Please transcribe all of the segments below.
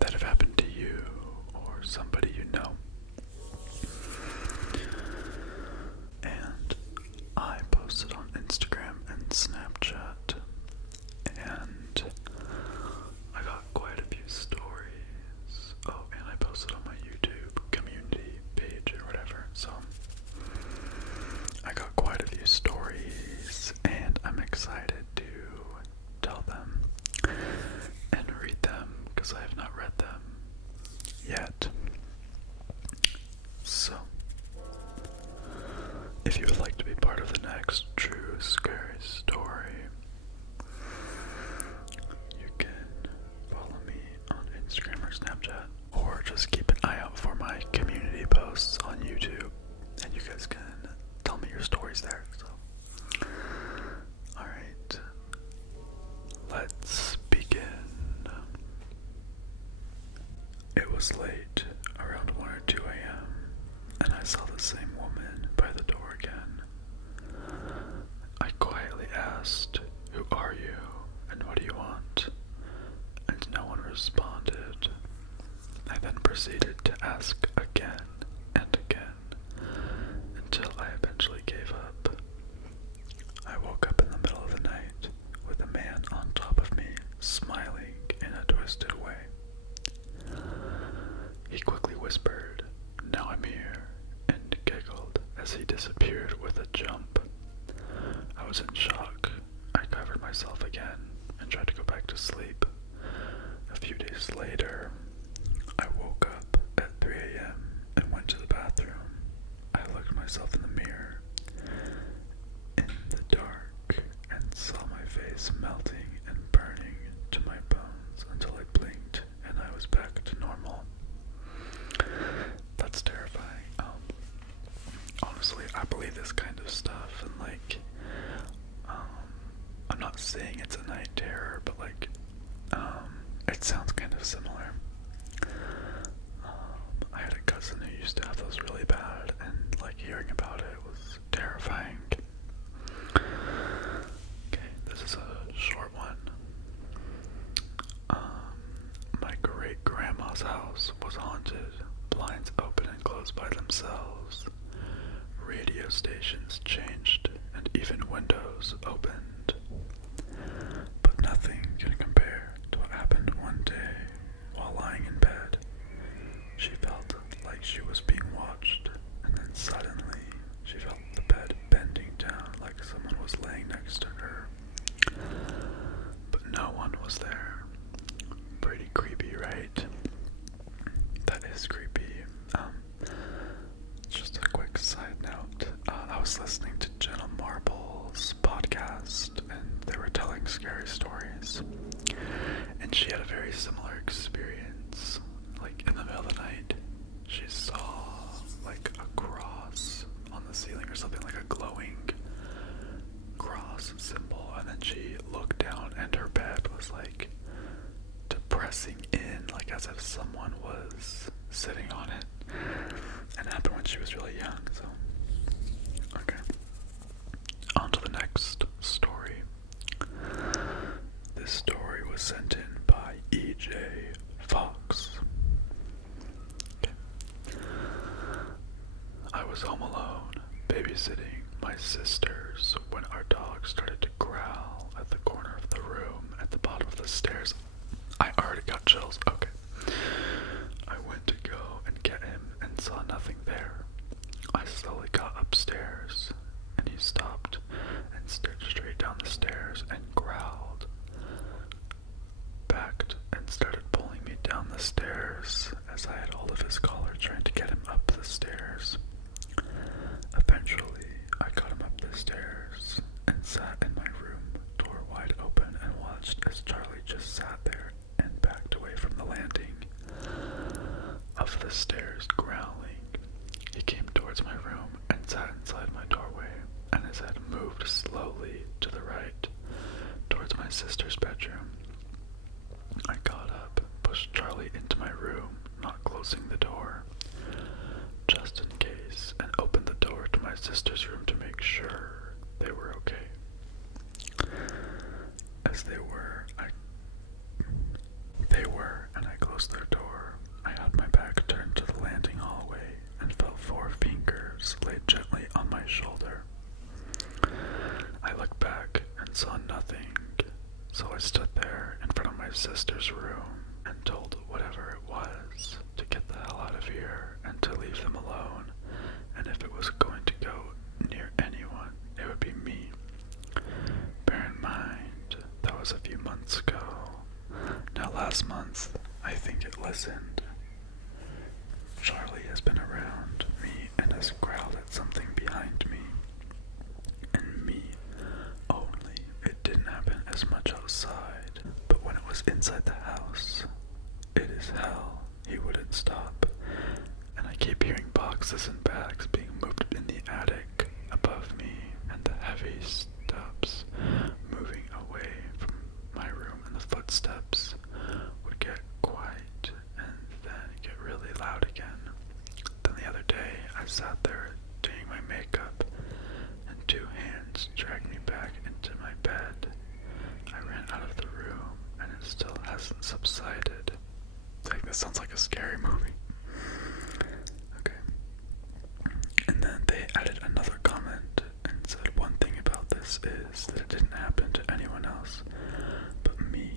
that have happened to you or somebody you know. And I posted on Instagram and Snapchat, and I got quite a few stories. Oh, and I posted on my YouTube community page or whatever, so I got quite a few stories, and I'm excited to tell them and read them because I have not read them yet. So, if you would like to be part of the next true scary story, you can follow me on Instagram or Snapchat, or just keep an eye out for my community posts on YouTube, and you guys can tell me your stories there. So, alright, let's begin. It was late, around 1 or 2 a.m., and I saw the same woman by the door again. I quietly asked, "Who are you, and what do you want?" And no one responded. I then proceeded to ask again and again, until I eventually gave up. I woke up in the middle of the night with a man on top of me, smiling in a twisted way. He quickly whispered, "Now I'm here," and giggled as he disappeared with a jump. I was in shock. I covered myself again and tried to go back to sleep. A few days later, I woke up at 3 a.m. and went to the bathroom. I looked myself in the mirror in the dark and saw my face melting and burning to my bones until I blinked and I was back to normal. That's terrifying. Honestly, I believe this kind of stuff, and I'm not saying it's a night terror, but it sounds kind of similar. I had a cousin who used to have those really bad, and hearing about it was terrifying. Okay, this is a short one. My great-grandma's house was haunted, blinds open and closed by themselves. Radio stations changed, and even windows opened. But nothing can compare to what happened one day while lying in bed. She felt like she was being watched, and then suddenly she felt the bed bending down like someone was laying next to her. But no one was there. Pretty creepy, right? That is creepy. Just a quick side note. I was listening to Jenna Marble's podcast, and they were telling scary stories. And she had a very similar experience. In the middle of the night, she saw a cross on the ceiling or something, like a glowing cross symbol. And then she looked down, and her bed was depressing in, as if someone was sitting on it. And it happened when she was really young, so. Okay. On to the next story. This story was sent in by E.J. Fox. Okay. I was home alone, babysitting my sisters, when our dog started to growl at the corner of the room at the bottom of the stairs. I already got chills. Okay. I went to go and get him and saw nothing there. I slowly got upstairs, and he stopped and stared straight down the stairs and growled. Backed and started pulling me down the stairs as I had hold of his collar, trying to get him up the stairs. Eventually, I got him up the stairs and sat in my room, door wide open, and watched as Charlie just sat there and backed away from the landing of the stairs, growling. He came towards my room and sat inside my doorway, and his head moved slowly to the right, towards my sister's bedroom. I got up, pushed Charlie into my room, not closing the door, just in case, and opened the door to my sister's room to make sure they were okay. As they were, and I closed closed their door, I had my back turned to the landing hallway and felt 4 fingers laid gently on my shoulder. I looked back and saw nothing, so I stood there in front of my sister's room and told whatever it was to get the hell out of here and to leave them alone, and if it was going to go near anyone, it would be me. Bear in mind, that was a few months ago. Now last month, I think it listened. Charlie has been around me and has growled at something behind me. And me only. It didn't happen as much outside, but when it was inside the house, it is hell. He wouldn't stop. And I keep hearing boxes and bags being moved in the attic above me, and the heavy steps moving away from my room, and the footsteps would get quiet and then get really loud again. Then the other day, I sat there doing my makeup, and 2 hands dragged me back into my bed. I ran out of the room, and it still hasn't subsided. Like, this sounds like a scary movie. Okay. And then they added another comment and said, one thing about this is that it didn't happen to anyone else but me.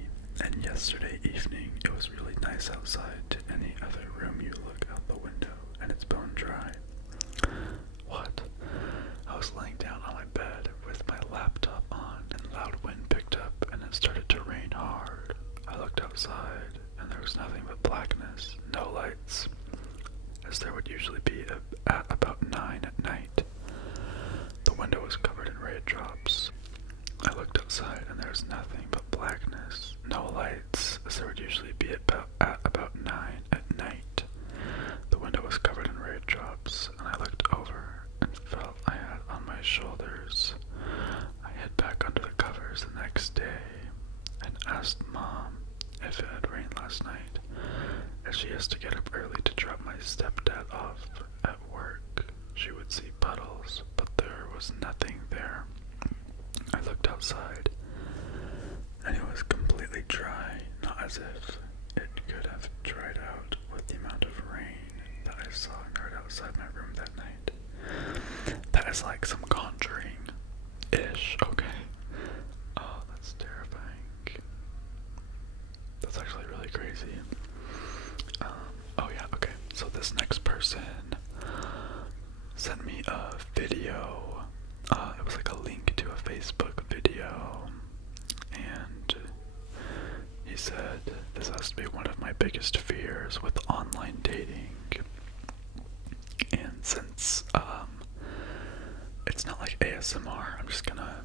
And yesterday evening, it was really nice outside. To any other room you look out the window, and it's bone dry. What? I was laying down on my bed with my laptop on, and loud wind picked up, and it started to rain hard. I looked outside, and there was nothing but blackness, no lights, as there would usually be at about 9 at night. The window was covered in raindrops. I looked outside, and there was nothing but blackness, no lights, as there would usually be at about 9 at night. The window was covered in raindrops, and I looked over and felt I had on my shoulders. I hid back under the covers the next day and asked Mom if it had rained last night, as she has to get up early to drop my stepdad off at work. She would see puddles, but there was nothing there. I looked outside, and it was completely dry, not as if it could have dried out with the amount of rain that I saw and heard outside my room that night. That is like some Conjuring-ish, okay? Oh, that's terrifying. That's actually really crazy. Oh yeah, okay. So this next person sent me a video. It was like a link to a Facebook video, and he said, this has to be one of my biggest fears with online dating. And since it's not like ASMR, I'm just gonna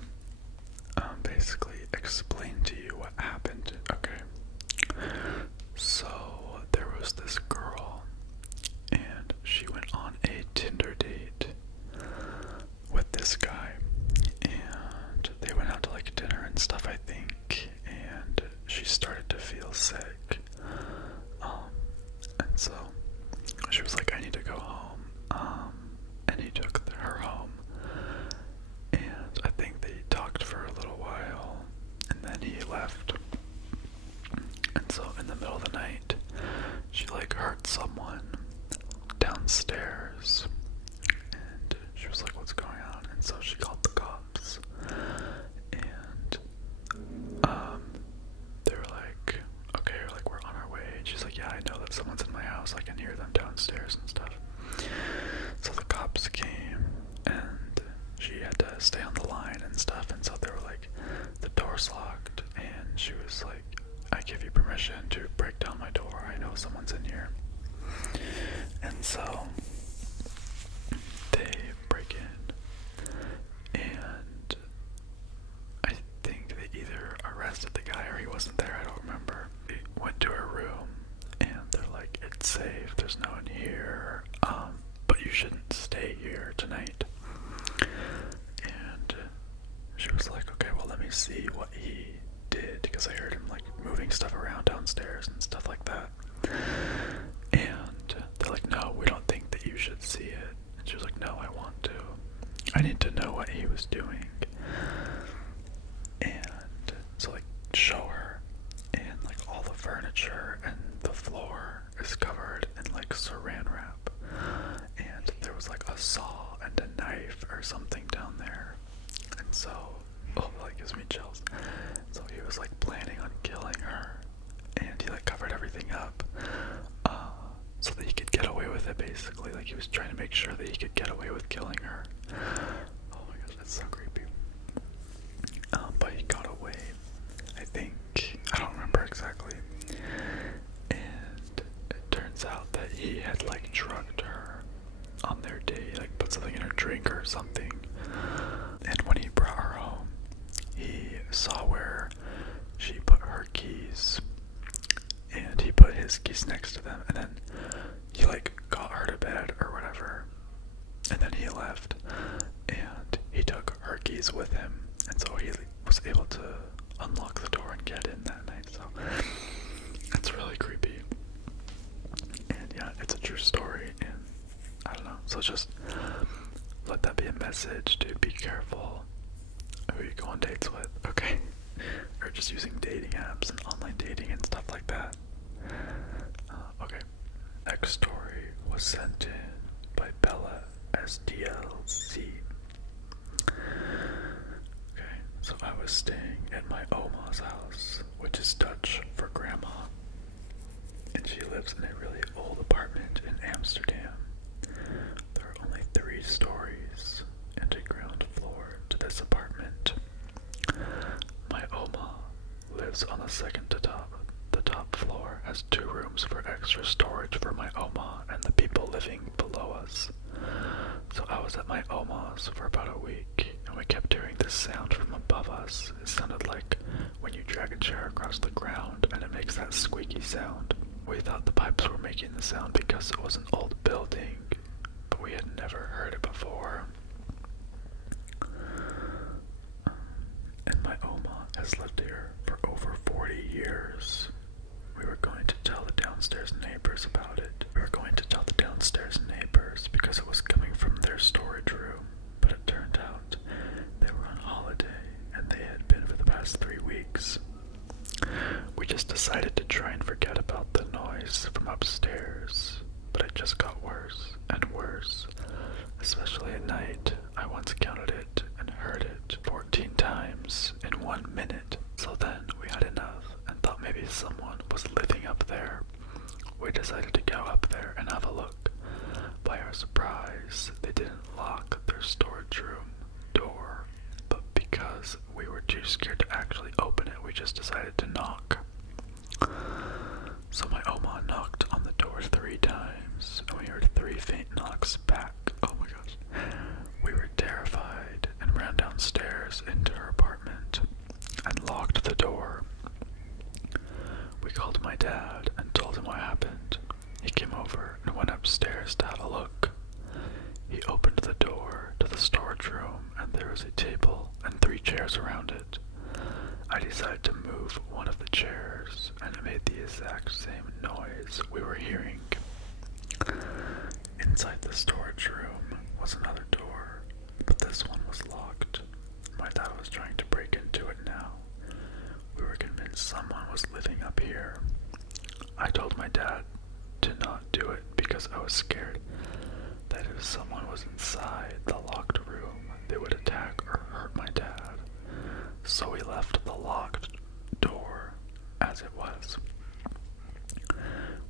basically explain to you what happened. Okay. So there was this girl, and she went on a Tinder date with this guy, and they went out to like dinner and stuff, I think, and she started to feel sick, and so she was like, I need to go home, and he took her home, and I think they talked for a little while, and then he left. And so in the middle of the night, she like heard someone downstairs, and she was like, what's going on? And so she called the cops, and they were like, okay, like, we're on our way. And she's like, yeah, I know that someone's in my house, I can hear them downstairs and stuff. So the cops came, and she had to stay on the line and stuff, and so they were like, the door's locked, and she was like, I give you permission to break down my door, I know someone's in here. And so they break in, and I think they either arrested the guy or he wasn't there, I don't remember. They went to her room, and they're like, it's safe, there's no one here, but you shouldn't stay here tonight. And she was like, okay, well, let me see what he did, because I heard him like moving stuff around downstairs and stuff like that. And they're like, no, we don't think that you should see it. And she was like, no, I want to. I need to know what he was doing. And so like show her, and like all the furniture and the floor or something down there. And so, oh, that gives me chills. So he was like planning on killing her, and he like covered everything up, so that he could get away with it, basically. Like, he was trying to make sure that he could get away with killing her. Oh my gosh, that's so creepy. But he got away, I think. I don't remember exactly. And it turns out that he had like drugged her on their date, like put something in her drink or something. And when he brought her home, he saw where she put her keys, and he put his keys next to them, and then he like got her to bed or whatever, and then he left, and he took her keys with him, and so he was able to unlock the door and get in that night. So it's really creepy, and yeah, it's a true story. And I don't know, so just let that be a message, dude. Be careful who you go on dates with, okay? Or just using dating apps and online dating and stuff like that. Okay. Next story was sent in by Bella SDLC. Okay, so I was staying at my Oma's house, which is Dutch for grandma. And she lives in a really old apartment in Amsterdam. There are only 3 stories and a ground floor to this apartment. My Oma lives on the second to top. The top floor has 2 rooms for extra storage for my Oma and the people living below us. So I was at my Oma's for about a week, and we kept hearing this sound from above us. It sounded like when you drag a chair across the ground and it makes that squeaky sound. We thought the pipes were making the sound because it was an old building, but we had never heard it before. And my Oma has lived here for over 40 years. We were going to tell the downstairs neighbors about it. We were going to tell the downstairs neighbors because it was coming from their storage room, but it turned out they were on holiday and they had been for the past 3 weeks. We just decided to try and forget about the noise from upstairs, but it just got worse and worse, especially at night. I once counted it and heard it 14 times in 1 minute. So then we had enough and thought maybe someone was living up there. We decided to go up there and have a look. By our surprise, they didn't lock their storage room door, but because we were too scared to actually open it, we just decided to knock. So my Oma knocked on the door 3 times, and we heard 3 faint knocks back. Oh my gosh. We were terrified and ran downstairs into her apartment and locked the door. We called my dad and told him what happened. He came over and went upstairs to have a look. He opened the door to the storage room, and there was a table and 3 chairs around it. I decided to move one of the chairs, and it made the exact same noise we were hearing. Inside the storage room was another door, but this one was locked. My dad was trying to break into it now. We were convinced someone was living up here. I told my dad to not do it because I was scared that if someone was inside the locked room, they would attack or hurt my dad. So we left the locked door as it was.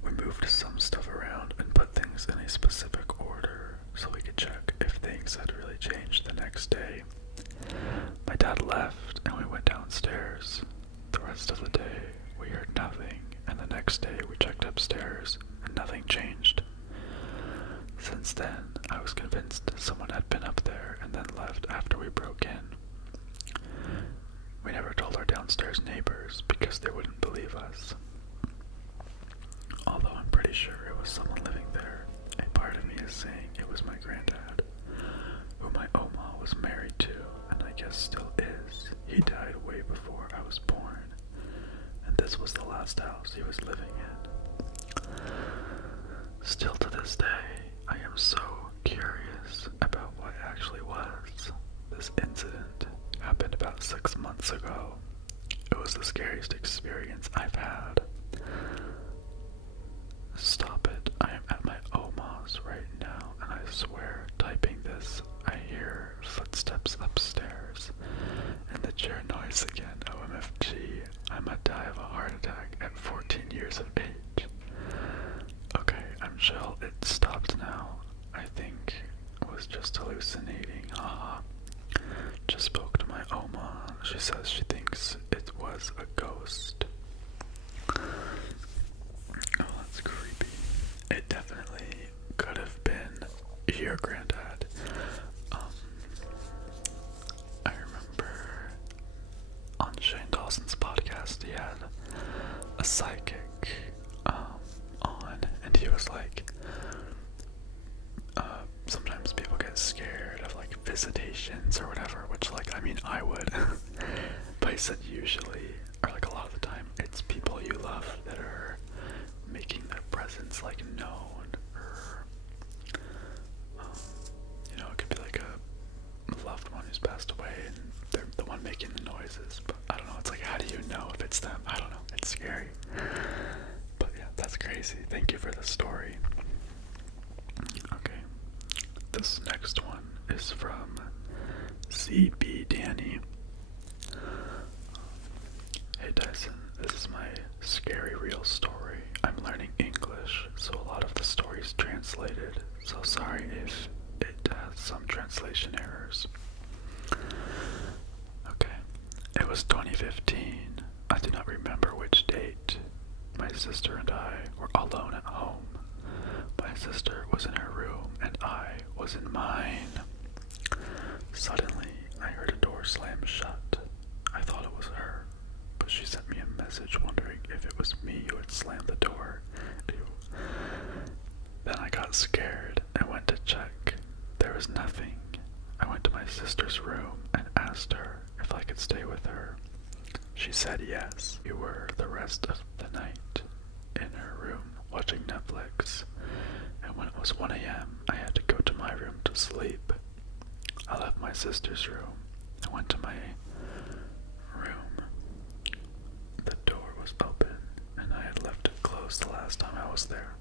We moved some stuff around and put things in a specific order so we could check if things had really changed the next day. My dad left and we went downstairs. The rest of the day we heard nothing, and the next day we checked upstairs and nothing changed. Since then, I was convinced someone had been up there and then left after we broke in. We never told our downstairs neighbors because they wouldn't believe us. Although I'm pretty sure it was someone living there, a part of me is saying it was my granddad, who my Oma was married to, and I guess still is. He died way before I was born, and this was the last house he was living in. Still to this day, I am so curious about what actually was. This incident happened about 6 months ago. It was the scariest experience I've had. Stop it. I am at my Oma's right now, and I swear, typing this, I hear chill. It stopped now. I think I was just hallucinating. Just spoke to my Oma. She says she thinks it was a ghost. Oh, that's creepy. It definitely could have been your granddad. I remember on Shane Dawson's podcast, he had a psychic on, and he was like, sometimes people get scared of like visitations or whatever, which like, I mean, I would. But he said usually, or like a lot of the time, it's people you love that are making their presence like known, or you know, it could be like a loved one who's passed away and they're the one making the noises. But I don't know, it's like, how do you know if it's them? I don't know, it's scary. But yeah, that's crazy. Thank you for the story. Okay, this next one is from CB Danny. Hey Tyson, this is my scary real story. I'm learning English, so a lot of the story's translated, so sorry if it has some translation errors. Okay, it was 2015. I do not remember which date. My sister and I were alone at home. My sister was in her room and I was in mine. Suddenly, I heard a door slam shut. I thought it was her, but she sent me a message wondering if it was me who had slammed the door. Ew. Then I got scared and went to check. There was nothing. I went to my sister's room and asked her if I could stay with her. She said yes. We were the rest of the night in her room watching Netflix, and when it was 1 a.m. I had to go to my room to sleep. I left my sister's room and went to my room. The door was open and I had left it closed the last time I was there.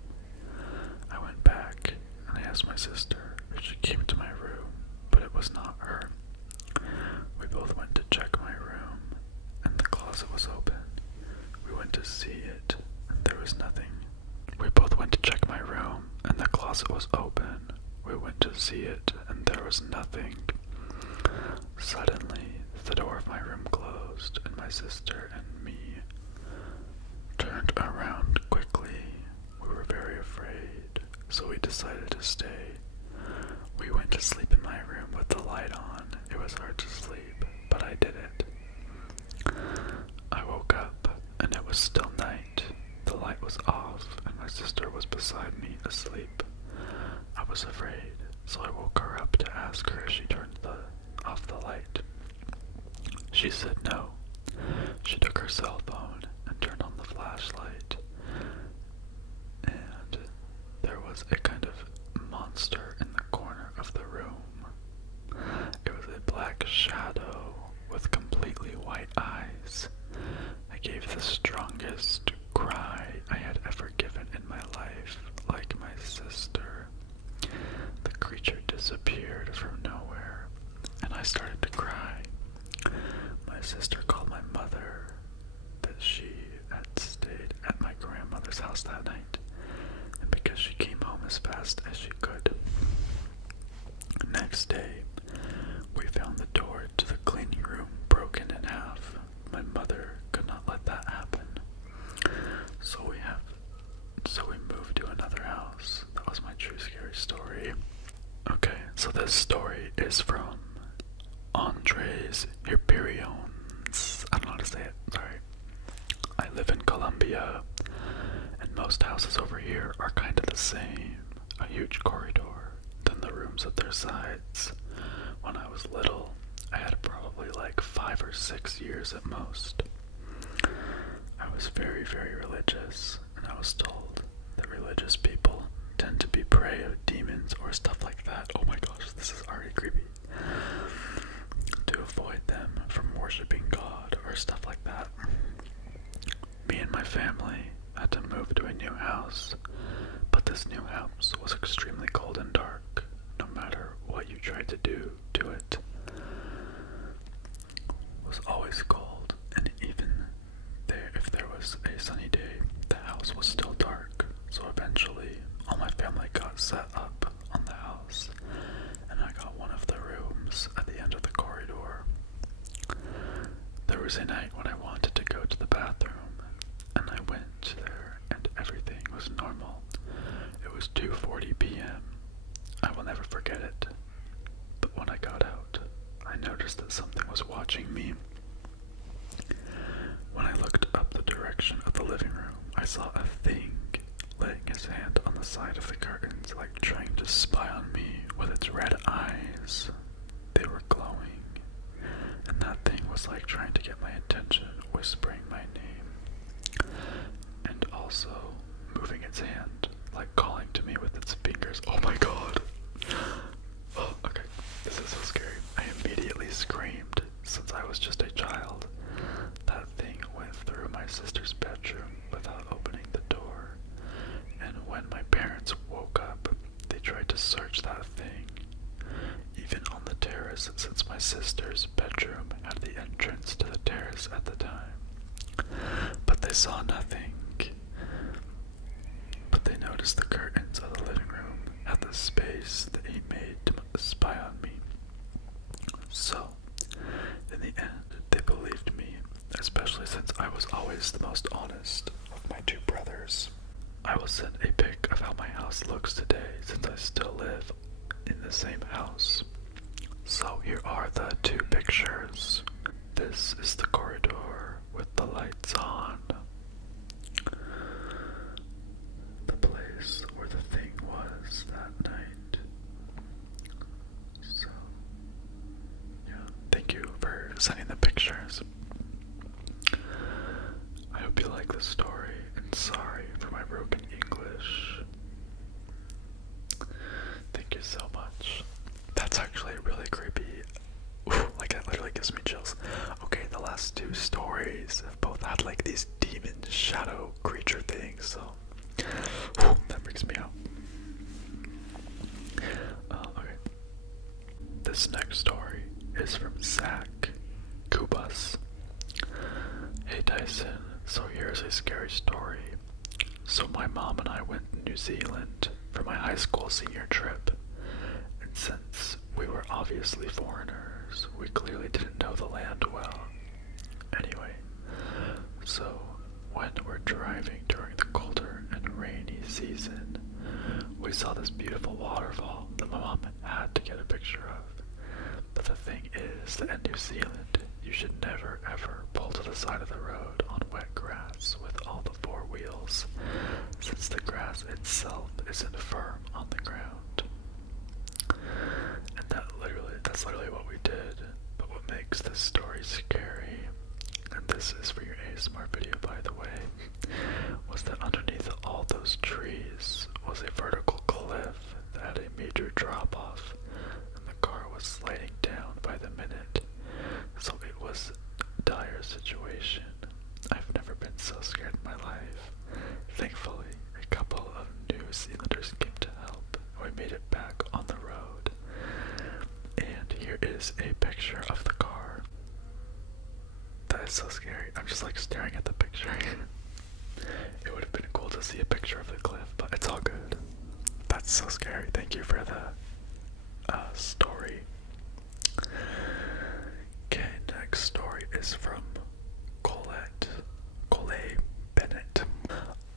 I went back and I asked my sister if she came to my room, but it was not her. We both went to check my room and the closet was open. We went to see it and there was nothing. We both went to check my room and the closet was open. We went to see it and there was nothing. Suddenly, the door of my room closed and my sister and me turned around quickly. We were very afraid, so we decided to stay. We went to sleep in my room with the light on. It was hard to sleep, but I did it. I woke up and it was still night. The light was off and my sister was beside me asleep. I was afraid, so I woke her up to ask her if she turned off the light. She said no. She took her cell phone and turned on the flashlight, and there was a kind of monster in the corner of the room. It was a black shadow with completely white eyes. I gave the strongest cry I had ever given in my life, like my sister. The creature disappeared from nowhere, and I started to cry. My sister called my mother that she had stayed at my grandmother's house that night, and because she came home as fast as she could. Next day, we found the door to the cleaning room broken in half. My mother could not let that happen, so we moved to another house. That was my true scary story. Okay, so this story is from Andres Hyperions. I don't know how to say it, sorry. I live in Colombia, and most houses over here are kind of the same. A huge corridor, then the rooms at their sides. When I was little, I had probably like 5 or 6 years at most. I was very, very religious, and I was told that religious people tend to be prey of demons or stuff like that. Oh my gosh, this is already creepy. To avoid them from worshiping God or stuff like that. Me and my family had to move to a new house, but this new house was extremely cold and dark, no matter what you tried to do to it. It was always cold, and even if there was a sunny day, the house was still dark, so eventually all my was 2:40 p.m. I will never forget it. But when I got out, I noticed that something was watching me. When I looked up the direction of the living room, I saw a thing laying his hand on the side of the curtains, like trying to spy on me with its red eyes. They were glowing, and that thing was like trying to get my attention, whispering my name, and also moving its hand, like calling to me with its fingers. Oh my god! Oh, okay, this is so scary. I immediately screamed. Since I was just a child, that thing went through my sister's bedroom without opening the door, and when my parents woke up, they tried to search that thing, even on the terrace, since my sister's bedroom had the entrance to the terrace at the time. But they saw nothing. But they noticed the curtains of the living room had the space that he made to spy on me. So, in the end, they believed me, especially since I was always the most honest of my two brothers. I will send a pic of how my house looks today, since I still live in the same house. So here are the two pictures. This is the corridor with the lights on. The place where the thing was that night. So, yeah, thank you for sending the pictures. I hope you like this story, and sorry for my broken English. Thank you so much. That's actually really creepy. Ooh, like that literally gives me chills. Okay, the last two stories have both had like these demon shadow creature things, so that freaks me out. Okay. This next story is from Zach Kubas. Hey Tyson, so here's a scary story. So my mom and I went to New Zealand for my high school senior trip. And since we were obviously foreigners, we clearly didn't know the land well. Anyway, so when we're driving during the colder and rainy season, we saw this beautiful waterfall that my mom had to get a picture of. But the thing is that in New Zealand, you should never ever pull to the side of the road on wet grass with all the four wheels, since the grass itself isn't firm on the ground. And that's literally what we did. But what makes this story scary, and this is for your ASMR video by the way, was that underneath all those trees was a vertical cliff that had a major drop off, and the car was sliding down by the minute. So it was a dire situation. I've never been so scared in my life. Thankfully, a couple of New Zealanders came to help, and we made it back on the road. And here is a picture of the car. That is so scary. I'm just like staring at the picture. It would have been cool to see a picture of the cliff, but it's all good. That's so scary. Thank you for the story. Okay, next story is from Colette Bennett.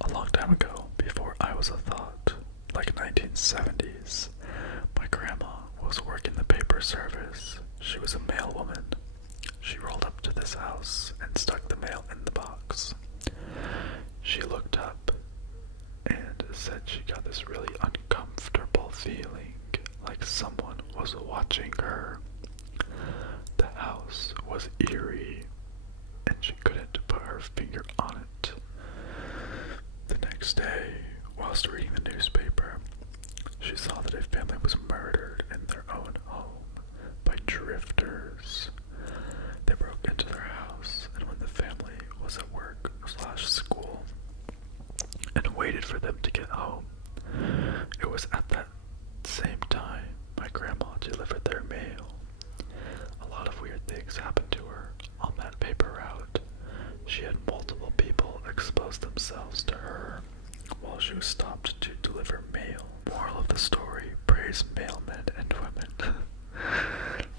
A long time ago, before I was a thought, like 1970s, my grandma was working the paper service. She was a mail woman. She rolled up to this house and stuck the mail in the box. She looked up and said she got this really uncomfortable feeling, like someone was watching her. The house was eerie, and she couldn't put her finger on it. The next day, whilst reading the newspaper, she saw that a family was murdered in their own home by drifters. They broke into their house, and when the family was at work/school and waited for them to get home, it was at that same time my grandma delivered their mail. A lot of weird things happened to her on that paper route. She had multiple people expose themselves to her while she was stopped to deliver mail. Moral of the story, praise mailmen and women.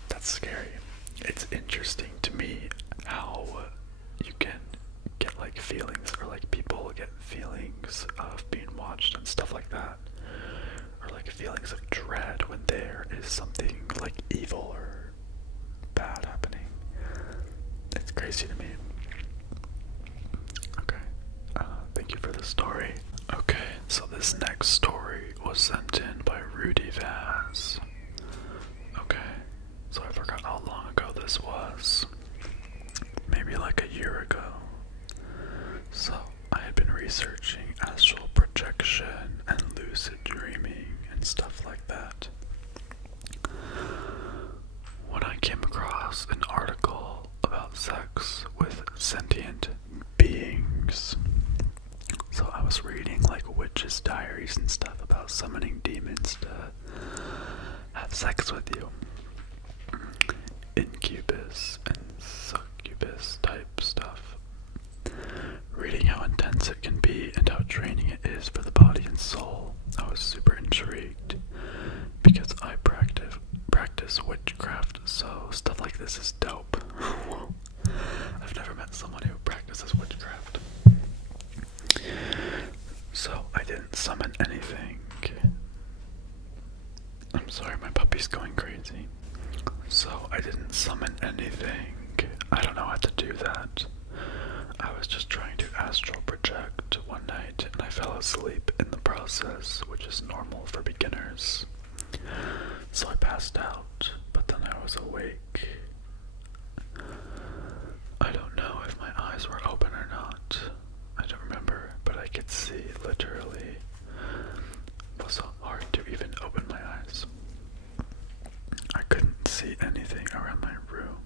That's scary. It's interesting to me how you can get like feelings, or like people get feelings of being watched and stuff like that crazy to me. Okay, thank you for the story. Okay, so this next story was sent in by Rudy Vaz. Okay, so I forgot how long ago this was. Maybe like a year ago. So, I had been researching astral projection and lucid dreaming and stuff like that when I came across an article about sex with sentient beings. So I was reading like witches' diaries and stuff about summoning demons to have sex with you. Incubus and succubus type stuff. Reading how intense it can be and how draining it is for the body and soul, I was super intrigued because I practice witchcraft, so stuff like this is dope. I've never met someone who practices witchcraft. So I didn't summon anything. I'm sorry, my puppy's going crazy. So I didn't summon anything. I don't know how to do that. I was just trying to astral project one night and I fell asleep in the process, which is normal for beginners. So I passed out, but then I was awake. I don't know if my eyes were open or not. I don't remember, but I could see literally. It was so hard to even open my eyes. I couldn't see anything around my room,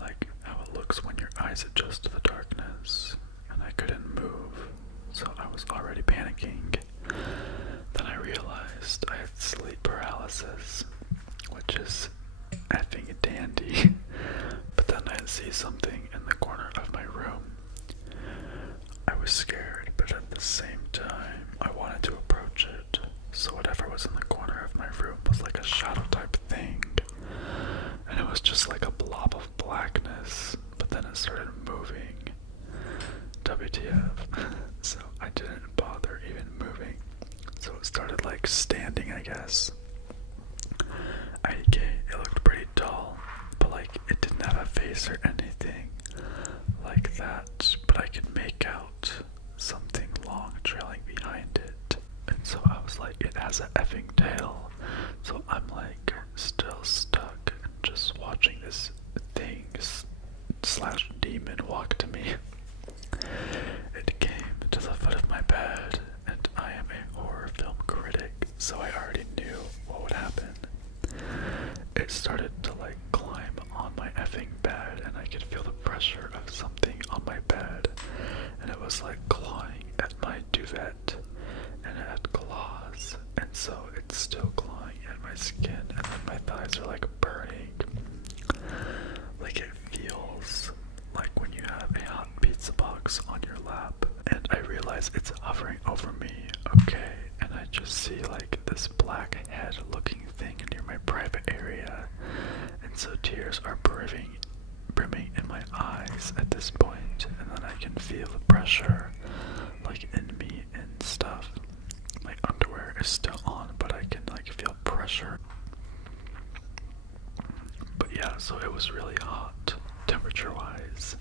like how it looks when your eyes adjust to the darkness, and I couldn't move, so I was already panicking. Then I realized I had sleep paralysis, which is effing dandy. But then I see something in the corner of my room. I was scared, but at the same time, I wanted to approach it. So whatever was in the corner of my room was like a shadow type thing. And it was just like a blob of blackness, but then it started moving. WTF. So I didn't bother even moving. So it started like standing, I guess. IDK, it looked pretty tall, but like it didn't have a face or anything like that, but I could make out something long trailing behind it. And so I was like, it has an effing tail. So I'm like still stuck and just watching this thing slash demon walk to me. It came to the foot of my bed, and I am a horror film critic, so I already knew what would happen. It started to like climb on my effing bed, and I could feel the pressure of something on my bed, and it was like clawing at my duvet, and it had claws, and so it's still clawing at my skin, and then my thighs are like burning. Like it feels like when you have a hot pizza box on your lap, and I realize it's hovering over me, okay, and I just see like this black head looking thing near my private area, and so tears are brimming in my eyes at this point, and then I can feel the pressure like in me and stuff. My underwear is still on, but I can like feel pressure. But yeah, so it was really hot, temperature-wise,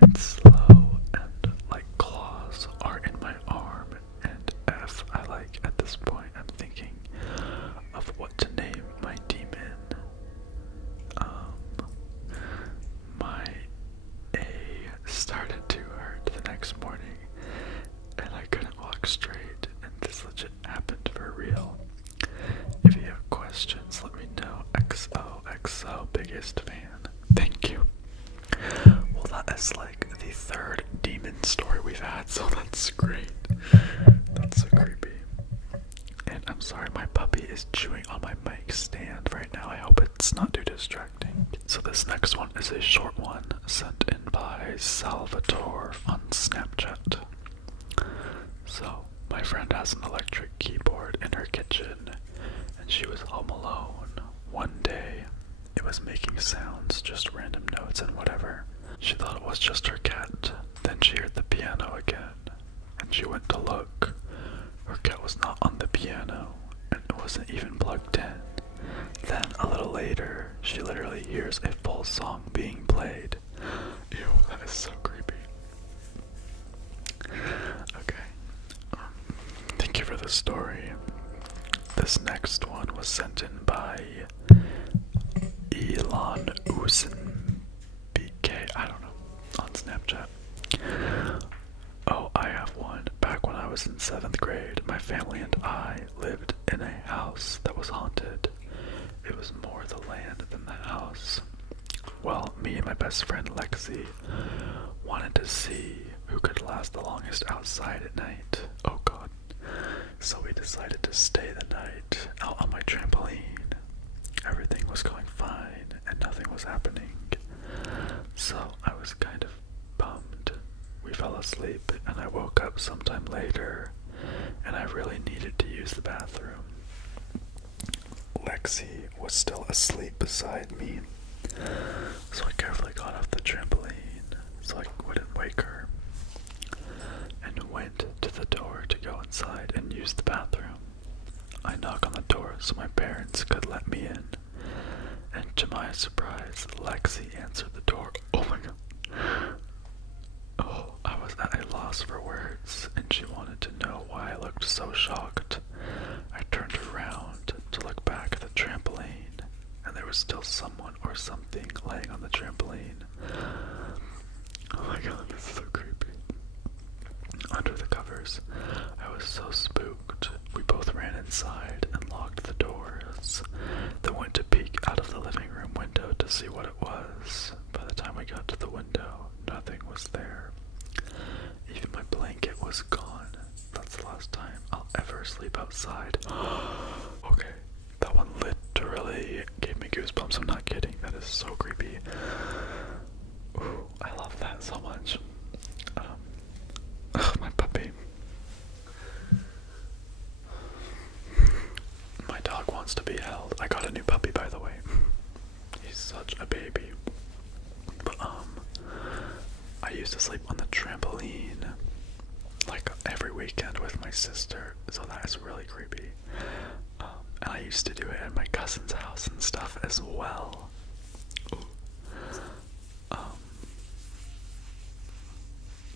and slow, and like claws are in my arm, and I like, at this point, I'm thinking of what to name my demon. My A started to hurt the next morning, and I couldn't walk straight, and this legit happened for real. If you have questions, let me know. XOXO, biggest fan. Thank you. Well, that is like the third demon story we've had, so that's great. That's so creepy. And I'm sorry, my puppy is chewing on my mic stand right now. I hope it's not too distracting. So this next one is a short one sent in by Salvatore on Snapchat. So, my friend has an electric keyboard in her kitchen, and she was home alone. One day, it was making sounds, just random notes and whatever. She thought it was just her cat. Then she heard the piano again, and she went to look. Her cat was not on the piano, and it wasn't even plugged in. Then, a little later, she literally hears a full song being played. Ew, that is so creepy. Okay. Thank you for the story. This next one was sent in by Elon Usen BK, I don't know, on Snapchat. Oh, I have one. Back when I was in 7th grade, my family and I lived in a house that was haunted. It was more the land than the house. Well, me and my best friend Lexi wanted to see who could last the longest outside at night. Oh god. So we decided to stay the night out on my trampoline. Everything was going fine and nothing was happening. So I was kind of bummed. We fell asleep and I woke up sometime later and I really needed to use the bathroom. Lexi was still asleep beside me, so I carefully got off the trampoline so I wouldn't wake her and went to the door to go inside and use the bathroom. I knock on the door so my parents could let me in, and to my surprise, Lexi answered the door. Oh my god. Oh, I was at a loss for words, and she wanted to know why I looked so shocked. I turned around to look back at the trampoline, and there was still someone or something laying on the trampoline. Oh my god, this is so creepy. Under the covers, I was so spooked. We both ran inside and locked the doors, then went to peek out of the living room window to see what it was. By the time we got to the window, nothing was there. Even my blanket was gone. That's the last time I'll ever sleep outside. Okay, that one literally gave me goosebumps. I'm not kidding. That is so creepy. Ooh, I love that so much. My puppy. My dog wants to be held. I got a new puppy, by the way. He's such a baby. But I used to sleep on the trampoline like every weekend with my sister, so that is really creepy. And I used to do it at my cousin's house and stuff as well.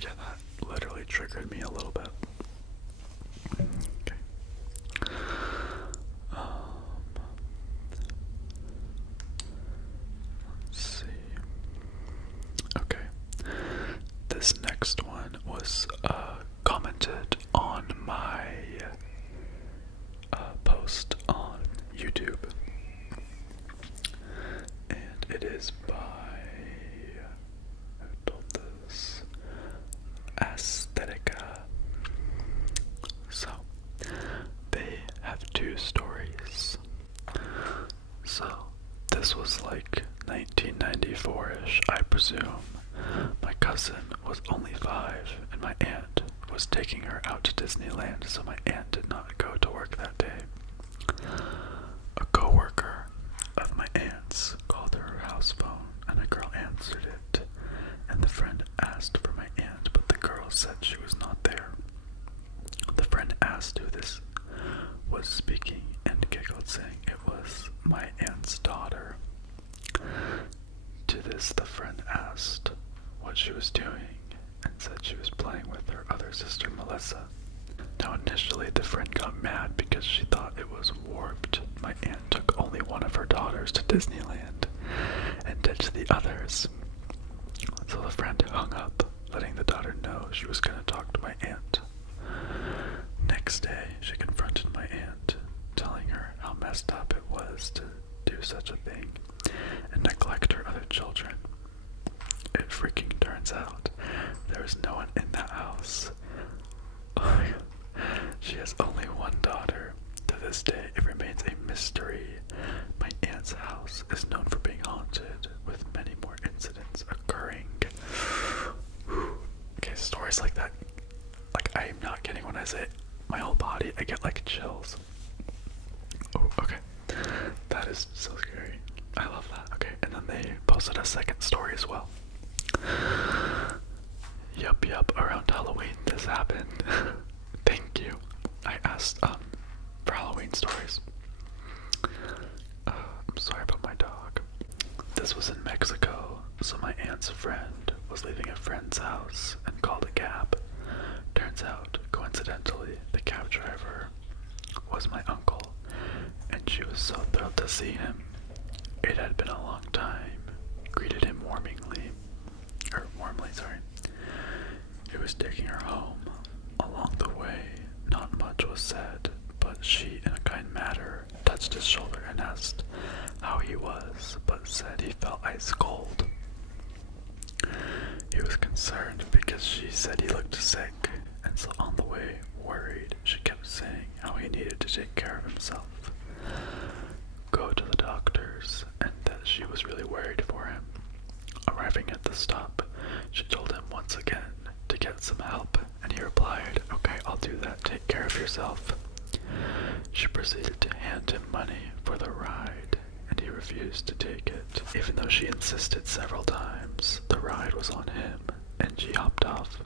Yeah, that literally triggered me a little bit. Okay. Let's see. Okay. This next one was commented on my post on YouTube, and it is by, who told this? Aesthetica. So, they have two stories. So, this was like 1994-ish, I presume. My cousin was only 5, and my aunt was taking her out to Disneyland, so my aunt did not go to work that day. A co-worker of my aunt's called her house phone, and a girl answered it, and the friend asked for my aunt, but the girl said she was not there. The friend asked who this was speaking, and giggled, saying it was my aunt's daughter. To this, the friend asked what she was doing, and said she was playing with her other sister, Melissa. Now, initially, the friend got mad because she thought it was warped. My aunt took only one of her daughters to Disneyland and ditched the others. So the friend hung up, letting the daughter know she was going to talk to my aunt. Next day, she confronted my aunt, telling her how messed up it was to do such a thing and neglect her other children. It freaking turns out there was no one in that house. She has only one daughter. To this day, it remains a mystery. My aunt's house is known for being haunted, with many more incidents occurring. Okay, stories like that, like, I am not kidding when I say it, my whole body, I get like chills. Oh, okay. That is so scary. I love that. Okay, and then they posted a second story as well. Yup, around Halloween this happened. Thank you. I asked for Halloween stories. I'm sorry about my dog. This was in Mexico, so my aunt's friend was driver was my uncle, and she was so thrilled to see him. It had been a long time. Greeted him warmly. He was taking her home. Along the way, not much was said, but she, in a kind manner, touched his shoulder and asked how he was, but said he felt ice cold. He was concerned because she said he looked sick, and so on the way, worried, she kept saying how he needed to take care of himself, go to the doctors, and that she was really worried for him. Arriving at the stop, she told him once again to get some help, and he replied, "Okay, I'll do that. Take care of yourself." She proceeded to hand him money for the ride, and he refused to take it. Even though she insisted several times, the ride was on him, and she hopped off.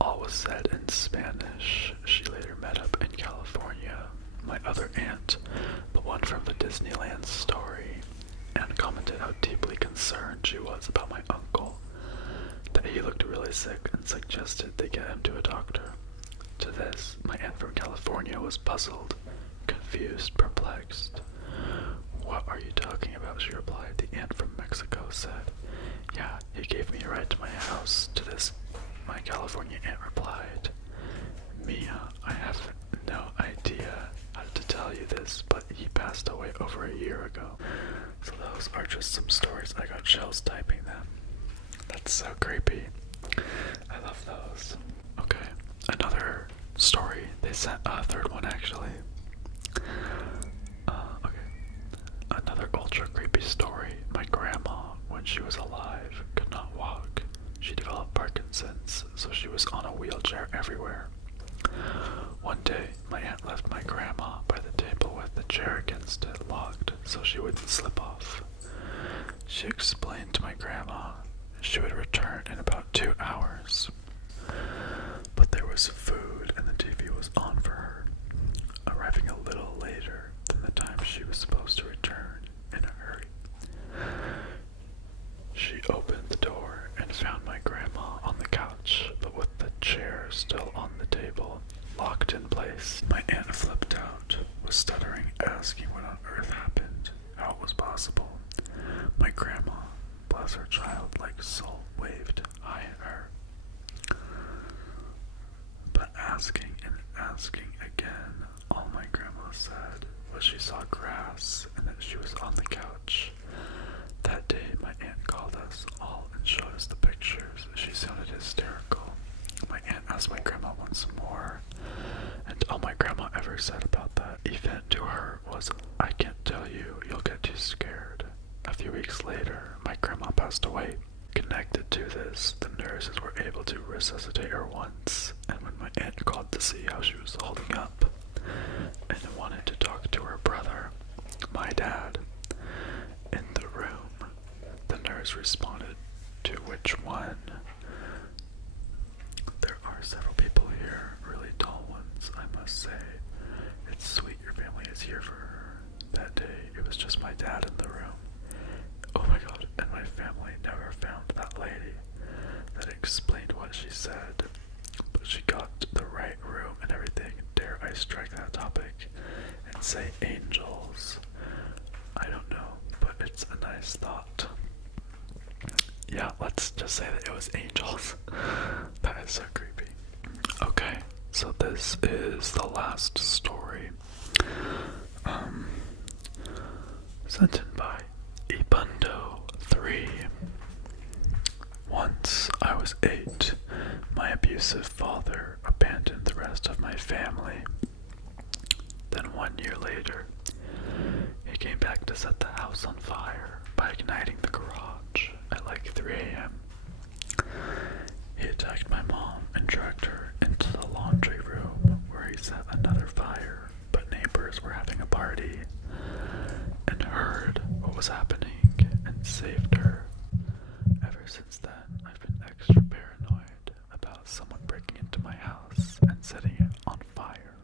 All was said in Spanish. She later met up in California, my other aunt, the one from the Disneyland story, and commented how deeply concerned she was about my uncle, that he looked really sick and suggested they get him to a doctor. To this, my aunt from California was puzzled, confused, perplexed. "What are you talking about?" she replied. The aunt from Mexico said, "Yeah, he gave me a ride to my house." To this, my California aunt replied, "Mia, I have no idea how to tell you this, but he passed away over a year ago." So those are just some stories. I got chills typing them. That's so creepy. I love those. Okay, another story. They sent a third one actually. Okay. Another ultra creepy story. My grandma, when she was alive, could not walk. She developed Parkinson's, so she was on a wheelchair everywhere. One day, my aunt left my grandma by the table with the chair against it locked so she wouldn't slip off. She explained to my grandma she would return in about 2 hours. But there was food and the TV was on for her, arriving a little later than the time she was supposed to return in a hurry. She opened the door and found my grandma on the couch, but with the chair still on the table, locked in place. My aunt flipped out, was stuttering, asking what on earth happened, how it was possible. My grandma, bless her childlike soul, waved hi at her, but asking and asking again, all my grandma said was she saw grass and that she was on the couch. That day, my aunt called us all and showed us the pictures. She sounded hysterical. My aunt asked my grandma once more, and all my grandma ever said about that event to her was, "I can't tell you, you'll get too scared." A few weeks later, my grandma passed away. Connected to this, the nurses were able to resuscitate her once, and when my aunt called to see how she was holding up, and wanted to talk to her brother, my dad, in the room, the nurse responded to which one? "There are several people here, really tall ones, I must say. It's sweet your family is here for her." That day, it was just my dad in the room. Oh my god, and my family never found that lady. That explained what she said, but she got the right room and everything. Dare I strike that topic and say angels? I don't know, but it's a nice thought. Yeah, let's just say that it was angels. That is so creepy. Okay, so this is the last story. Sent in by Ibundo3. Once I was 8, my abusive father abandoned the rest of my family. Then 1 year later, he came back to set the house on fire by igniting the garage at like 3 a.m. He attacked my mom and dragged her into the laundry room where he set another fire, but neighbors were having a party and heard what was happening and saved her. Ever since then, I've been extra paranoid about someone breaking into my house and setting it on fire.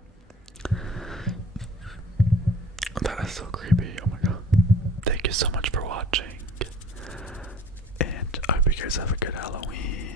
That is so creepy, oh my god. Thank you so much for watching, and I hope you guys have a good Halloween.